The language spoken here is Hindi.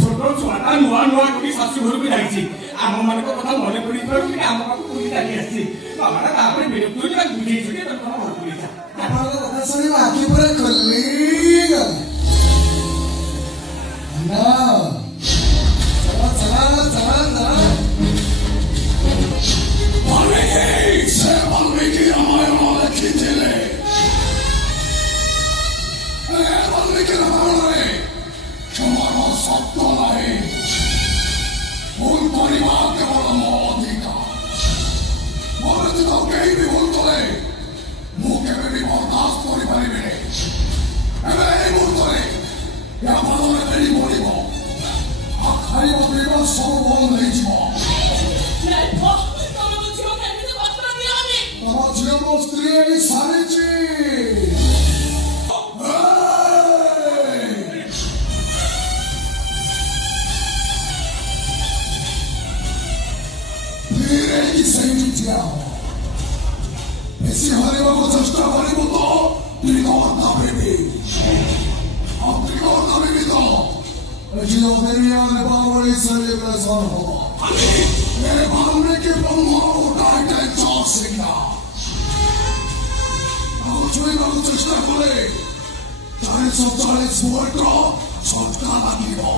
छोट छुआटा नुआ नुआ कोई शाशु घर को जाइछि आम मन को कथा मने पड़ी कि आम पाक कोई जाई आछि बाबारा तापर बिरक्ति हो जा बुझी छुटे त कोन हो पुलिसा आपन को कथा सुनि आखि पूरा खुली गल ना चला चला चला चला वाल्मीकि रामायण लिखिथिले वाल्मीकि रामायण क्षमार सत्य नहीं भूल करवा केवल मो अधिकार मोर तो कहीं भी भूल करे मुझे भी बर्दाश्त कर पारिबे एबे ए मुहूर्त या भावना मेरी मरिब आ खाइब पिब सब बंद हो जिवो तोर झियो मो स्त्री एई सारिची ऐसी हरे को चेष्टा करी तो त्रिकोणता बेबी अब त्रिकोणता बेबी तो जो दुनिया में बावड़ी सरे का सन हो मेरे भावने के ब्रह्मा उठा के चौक सिंगा अब चुई को चेष्टा करे 40 वोल्ट का शॉटका लगी हो